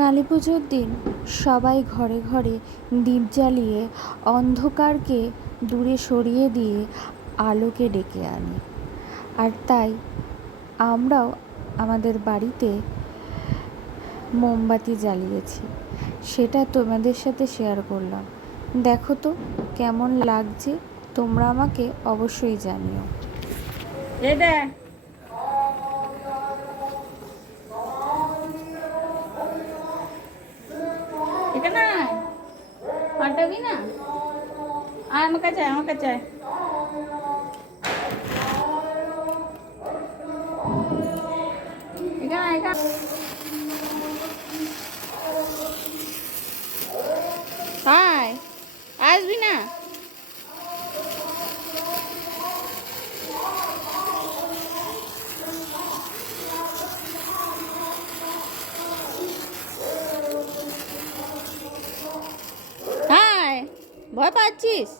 কালী পুজোর দিন সবাই ঘরে ঘরে দীপ জ্বালিয়ে অন্ধকারকে দূরে সরিয়ে দিয়ে আলোকে ডেকে আনে। আর তাই আমরাও আমাদের বাড়িতে মোমবাতি জ্বালিয়েছি, সেটা তোমাদের সাথে শেয়ার করলাম। দেখো তো কেমন লাগছে, তোমরা আমাকে অবশ্যই জানিও। এখানে পাল্টাবি না, আর আমার কাছে আমার কাছে এখানে এখানে হাই আসবি না। হাই ভয় পাচ্ছিস?